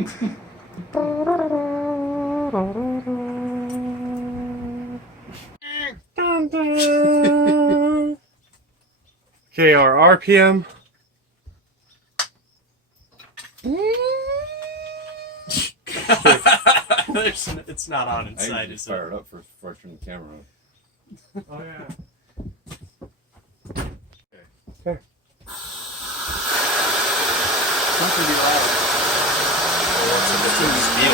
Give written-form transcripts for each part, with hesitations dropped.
Okay, our RPM. It's not on inside. I just fire it up before I turn the camera on. Oh yeah. It's not gonna be loud. It's gonna be speed.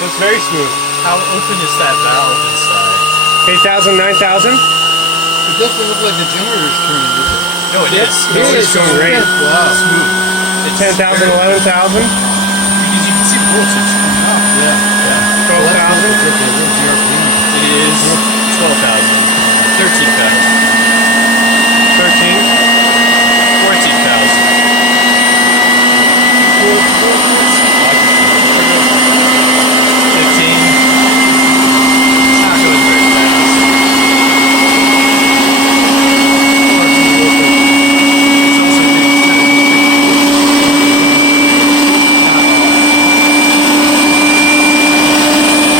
It's very smooth. How open is that valve inside? 8,000, 9,000? It doesn't look like the generator's turning, does it? No, it is. It's going great. Wow. Smooth. It's 10,000, 11,000? Because you can see the voltage coming up. Yeah. 12,000? It is 12,000. 13,000. 13? 14,000. 15. It's not going very fast. 14. It's also getting kind of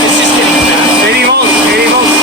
it's just getting fast. 80 volts, 80 volts.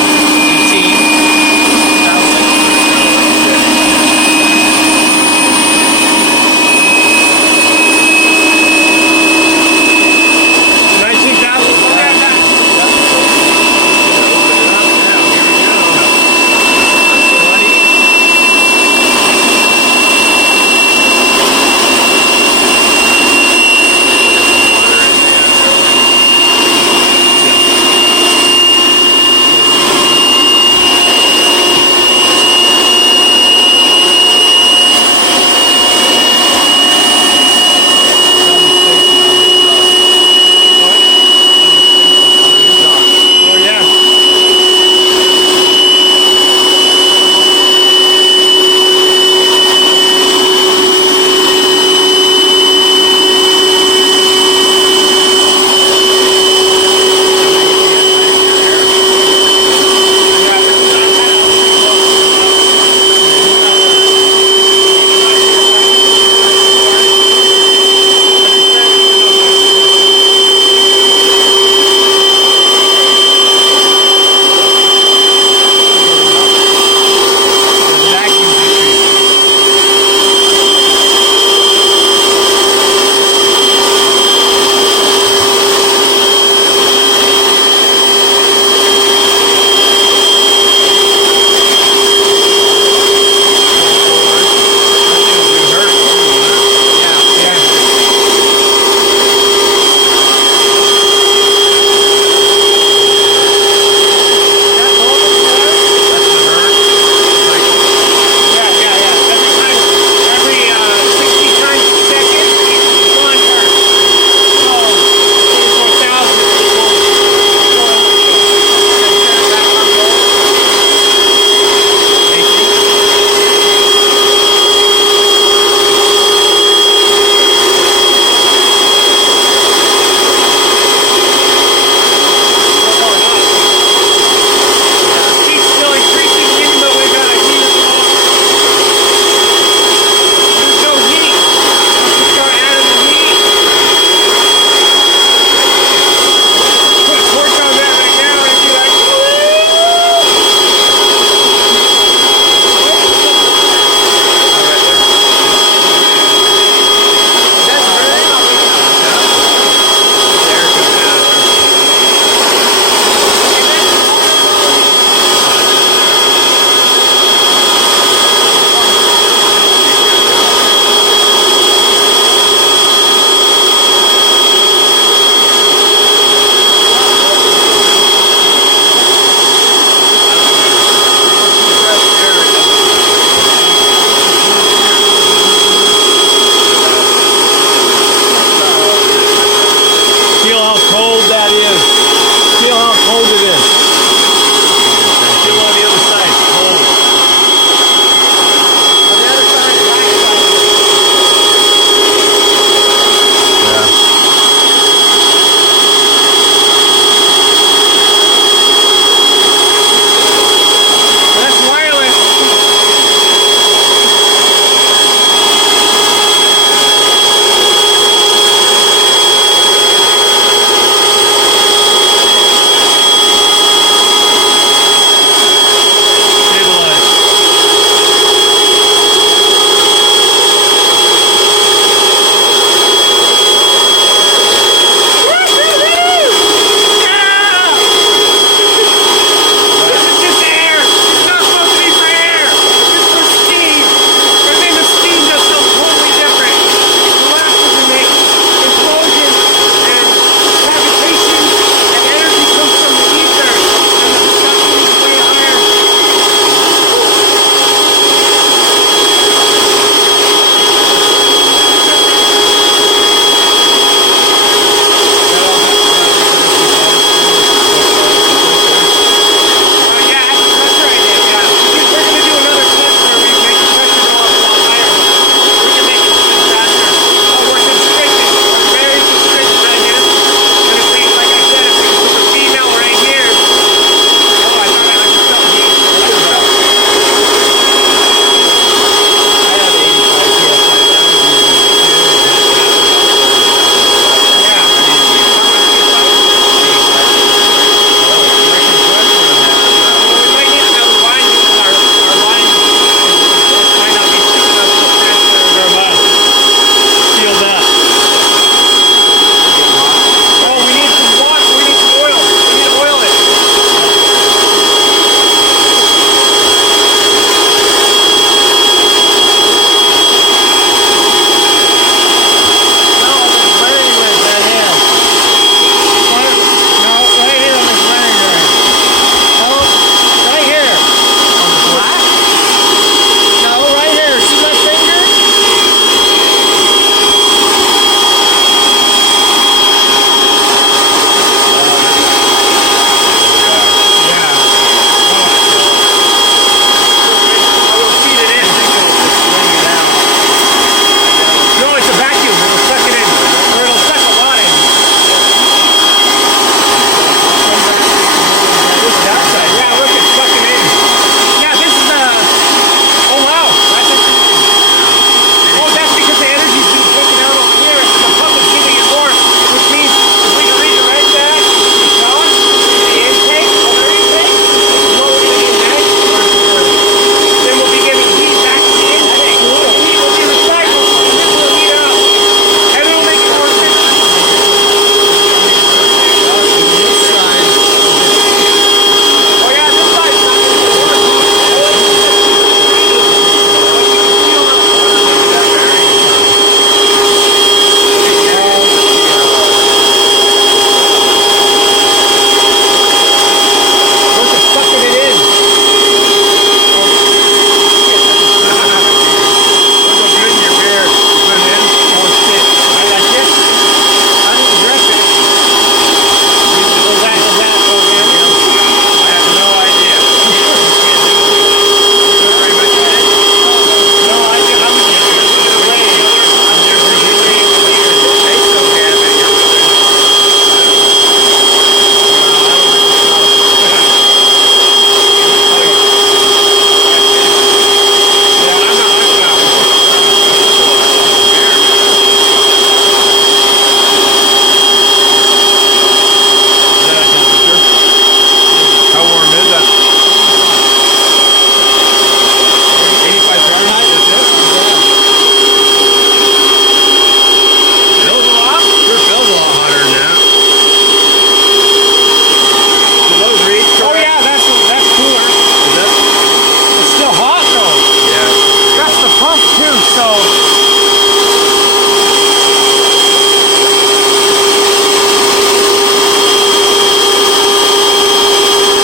pump too, so.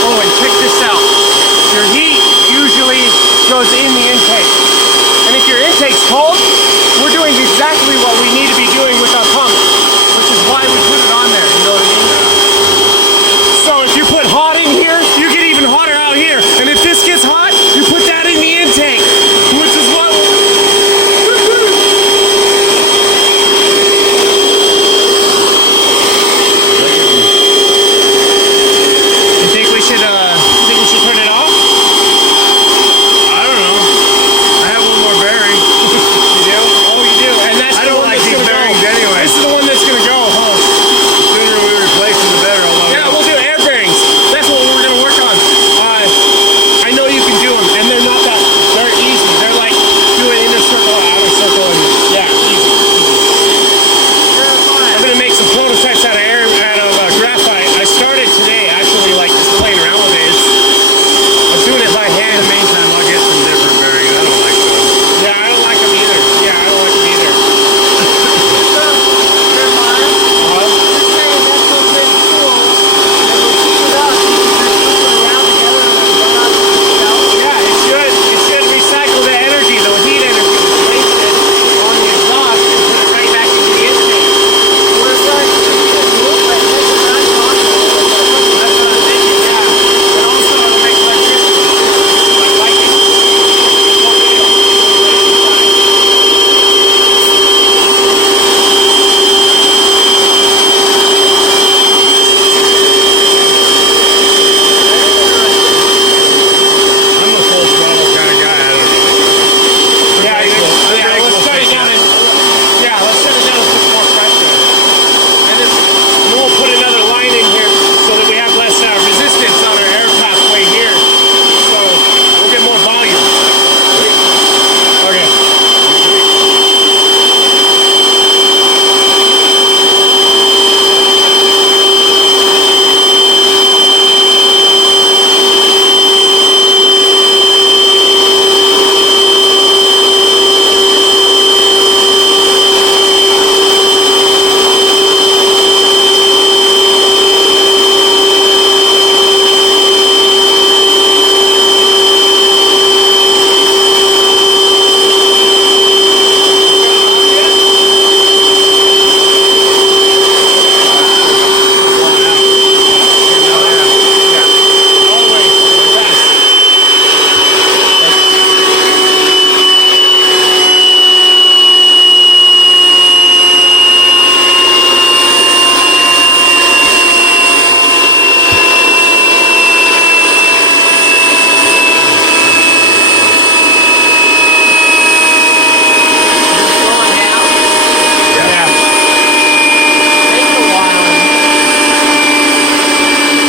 Oh, and check this out. Your heat usually goes in the intake. And if your intake's cold, we're doing exactly what we need to be doing with our pump, which is why we put it on there, you know what I mean? So if you put hot in here, you get even hotter out here. And if this gets hot, you put that in the intake, which is what... You think we should turn it off? I don't know. I have one more bearing. You do? Oh, you do. And that's I don't like these bearings anyway. This is the one that's gonna go, huh? The sooner we replace them, the better. Yeah, we'll do air bearings. That's what we're gonna work on. I know you can do them, and they're not that. They're easy. They're like doing inner circle, outer circle, and yeah, easy. I'm gonna make some prototypes out of graphite. I started today, actually, like just playing around with it. I'm doing it by hand. In the meantime, I'll get some different bearings. I don't like those. Yeah, I don't like them either. Yeah, I don't like them either. Yeah, it should recycle the energy, the heat energy, waste it on the exhaust and put it right back into the intake. That's what I'm thinking, yeah. But also it'll make electricity, like lighting. I'm a full throttle kind of guy. I don't know. Yeah, let's shut it down and let's shut it down and put more pressure. And we'll put another line in here so that we have less resistance on our air pathway here. So we'll get more volume. Okay.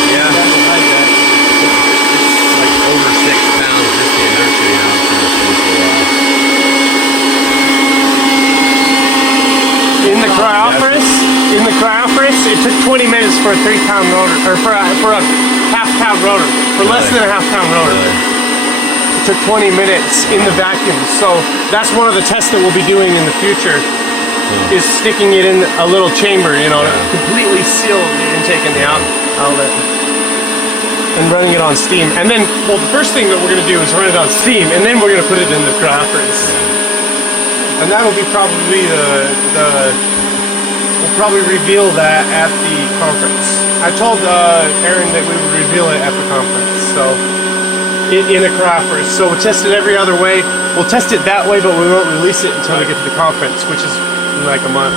Yeah. It's like over 6 pounds just the inertia, you know. It's been a thing for a while. In the cryophorus, it took 20 minutes for a 3-pound rotor, or for a half-pound rotor, for less than a half-pound rotor. It took 20 minutes in the vacuum. So that's one of the tests that we'll be doing in the future, is sticking it in a little chamber, you know, to completely seal the intake and the outlet, and running it on steam. And then, well, the first thing that we're gonna do is run it on steam, and then we're gonna put it in the cryophorus. And that'll be probably we'll probably reveal that at the conference. I told Aaron that we would reveal it at the conference, so in a cryophorus. So we'll test it every other way. We'll test it that way, but we won't release it until we get to the conference, which is in like a month.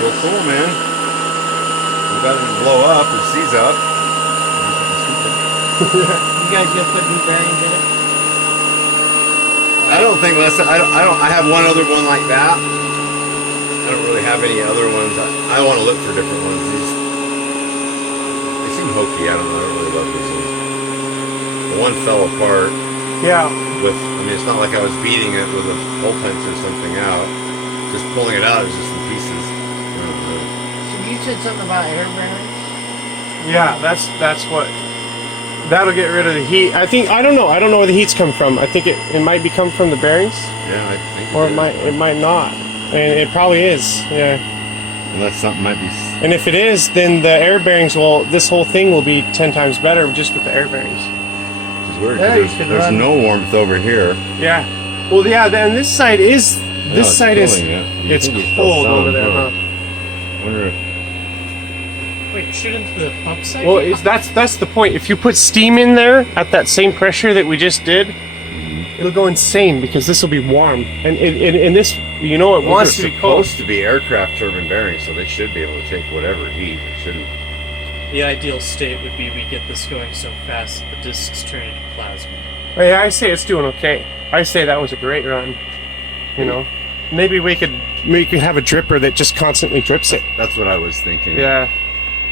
Well, cool, man. We got it to blow up and seize up. You guys just put new bearings in it? I don't think unless I have one other one like that. I don't really have any other ones. I want to look for different ones. They seem hokey. I don't know. I don't really love these ones. The one fell apart. Yeah. I mean, it's not like I was beating it with a hole punch or something out. Just pulling it out is just in pieces. So you said something about air bearings? Yeah, that's what. That'll get rid of the heat. I don't know where the heat's come from. I think it might be come from the bearings, Yeah, I think. or it might not, and it probably is. Yeah. Unless something might be. And if it is, then the air bearings will. This whole thing will be 10 times better just with the air bearings. It's weird. Yeah, you 'Cause should there's run- no warmth over here. Yeah. Well, yeah. Then this side is. This it's side is. cooling it. You It's think it's cold still over there, some, huh? I wonder if. Wait, shouldn't the pump side? Well, that's the point. If you put steam in there at that same pressure that we just did, it'll go insane because this will be warm, and this, it Those wants are to be cold. supposed to be aircraft turbine bearings, so they should be able to take whatever heat. It shouldn't. The ideal state would be we get this going so fast that the discs turn into plasma. Oh, yeah, I say it's doing okay. I say that was a great run. You know, maybe we could have a dripper that just constantly drips it. That's what I was thinking. Yeah.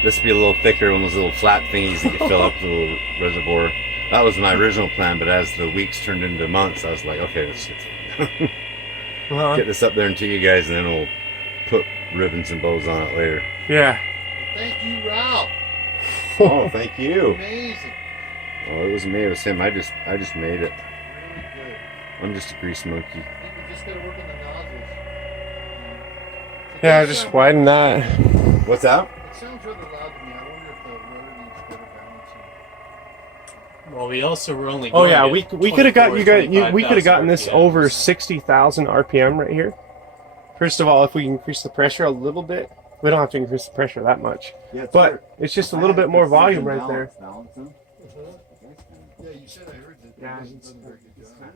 This would be a little thicker, one of those little flat thingies that you fill up the little reservoir. That was my original plan, but as the weeks turned into months, I was like, okay, let's get this up there and to you guys, and then we'll put ribbons and bows on it later. Yeah. Thank you, Ralph. Oh, thank you. Amazing. Oh, it wasn't me, it was him. I just made it. Very good. I'm just a grease monkey. I think we just gotta work on the nozzles. Yeah, just widen that. What's that? It sounds rather loud to me. I wonder if the rotor needs better balancing. Well, we also were only. Oh going yeah, at we could have got 24,000, we could have gotten this 25,000 over RPMs. 60,000 RPM right here. First of all, if we increase the pressure a little bit, we don't have to increase the pressure that much. Yeah, But it's just a little bit more volume right there. Yeah, you said I heard that. Yeah, He does a very good job.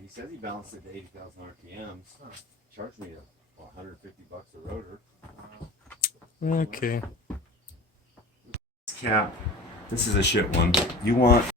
He said he balanced it to 80,000 RPMs. Charged me $150 a rotor. Okay. Cap. This is a shit one. You want